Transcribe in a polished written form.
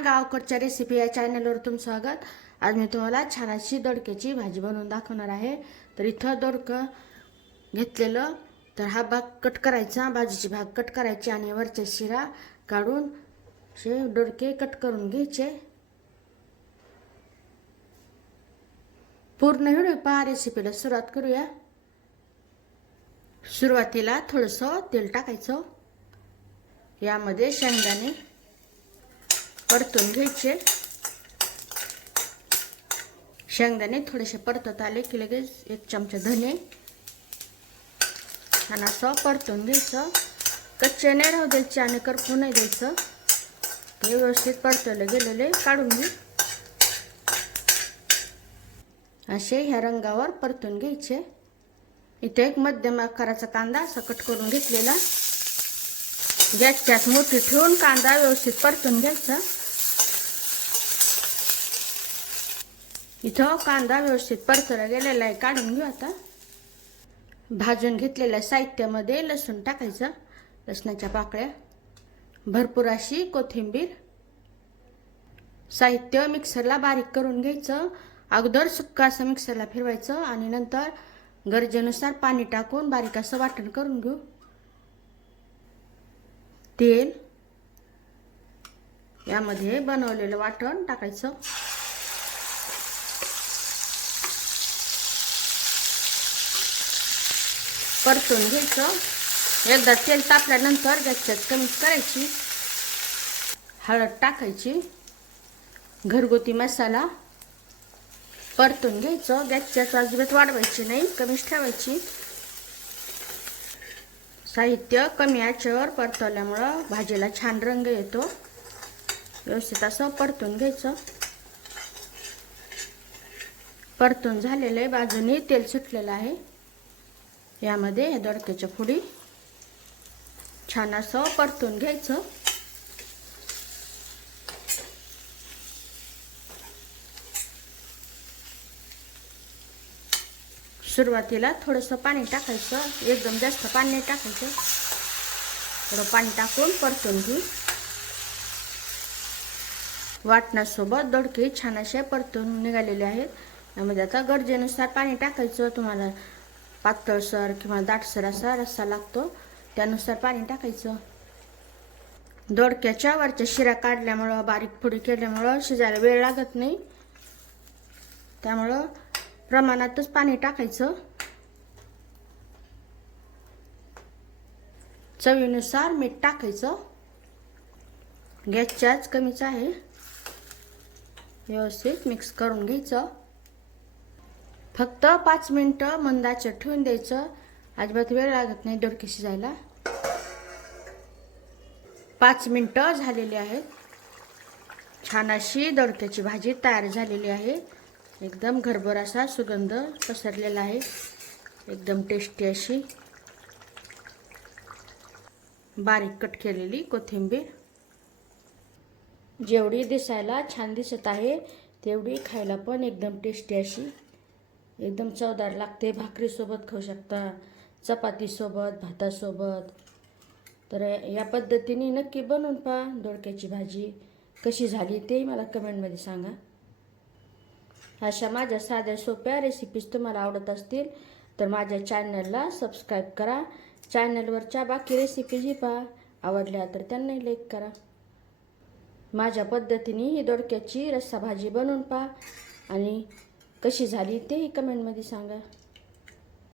गावकडच्या recipe या चॅनलवर तुमचं स्वागत। आज मी तुम्हाला छान अशी दोडक्याची भाजी बनवून दाखवणार आहे। तर इथं दोडकं घेतलेलं, तर हा भाग कट करायचा, भाजीची भाग कट करायची आणि वरचा शिरा काढून हे दोडके कट करून घ्यायचे। पूर्ण व्हिडिओ पहा, रेसिपीला सुरुवात करूया। सुरुवातीला थोडंसं तेल टाकायचं, यामध्ये शेंगदाणे परतून घ्यायचे। शेंगदाणे थोडेसे परतत आले की लगेच 1 चमचा धने आणि असं परतून घ्यायचं। कच्चे नाही राहू द्यायचे आणि करपू नाही द्यायचं। हे व्यवस्थित परतवले गेलेले काढून घेऊ। असे ह्या रंगावर परतून घ्यायचे। इथे एक मध्यम आकाराचा कांदा असा कट करून घेतलेला, गॅसच्यात मोठी ठेवून कांदा व्यवस्थित परतून घ्यायचा। इथं कांदा व्यवस्थित परतला गेलेला आहे, काढून घेऊ आता। भाजून घेतलेल्या साहित्यामध्ये लसूण टाकायचं, लसणाच्या पाकळ्या, भरपूर अशी कोथिंबीर। साहित्य मिक्सरला बारीक करून घ्यायचं। अगोदर सुक्का असं मिक्सरला फिरवायचं आणि नंतर गरजेनुसार पाणी टाकून बारीक असं वाटण करून घेऊ। तेल, यामध्ये बनवलेलं वाटण टाकायचं। परतून घ्यायचं। एकदा तेल तापल्यानंतर गॅसची कमी करायची, हळद टाकायची, घरगुती मसाला परतून घ्यायचं। गॅसची अजिबात वाढवायची नाही, कमीच ठेवायची। साहित्य कमी आचेवर परतवल्यामुळं भाजीला छान रंग येतो। व्यवस्थित असं परतून घ्यायचं। परतून झालेले बाजूने तेल सुटलेलं आहे, यामध्ये दोडक्याच्या फोडी छान असं परतून घ्यायचं। सुरुवातीला थोडंसं पाणी टाकायचं, एकदम जास्त पाणी नाही टाकायचं, थोडं पाणी टाकून परतून घेऊ। वाटणासोबत दोडके छान असे परतून निघालेले आहेत। यामध्ये आता गरजेनुसार पाणी टाकायचं। तुम्हाला पातळसर किंवा दाटसर असा रस्सा लागतो, त्यानुसार पाणी टाकायचं। दोडक्याच्या वरच्या शिरा काढल्यामुळं, बारीक फोडी केल्यामुळं शिजायला वेळ लागत नाही, त्यामुळं प्रमाणातच पाणी टाकायचं। चवीनुसार मीठ टाकायचं। गॅसची आच कमीच आहे, व्यवस्थित मिक्स करून घ्यायचं। फक्त 5 मिनिटं मंद आचेवर ठेवून द्यायचं, अजिबात वेळ लागत नाही दोडके शिजायला। 5 मिनिटं झालेली आहेत। छान अशी दोडक्याची भाजी तयार झालेली आहे। एकदम घरभर असा सुगंध पसरलेला आहे, एकदम टेस्टी अशी बारीक कट केलेली कोथिंबीर। जेवढी दिसायला छान दिसत आहे, तेवढी खायला पण एकदम टेस्टी अशी, एकदम चवदार लागते। भाकरीसोबत खाऊ शकता, चपातीसोबत, भातासोबत। तर या पद्धतीने नक्की बनवून पहा दोडक्याची भाजी। कशी झाली ते मला कमेंटमध्ये सांगा। अशा माझ्या साध्या सोप्या रेसिपीज तुम्हाला आवडत असतील तर माझ्या चॅनलला सबस्क्राईब करा। चॅनलवरच्या बाकी रेसिपीजही पहा, आवडल्या तर त्यांनाही लाईक करा। माझ्या पद्धतीने ही दोडक्याची रस्सा भाजी बनवून पहा आणि कशी झाली तेही कमेंटमध्ये सांगा।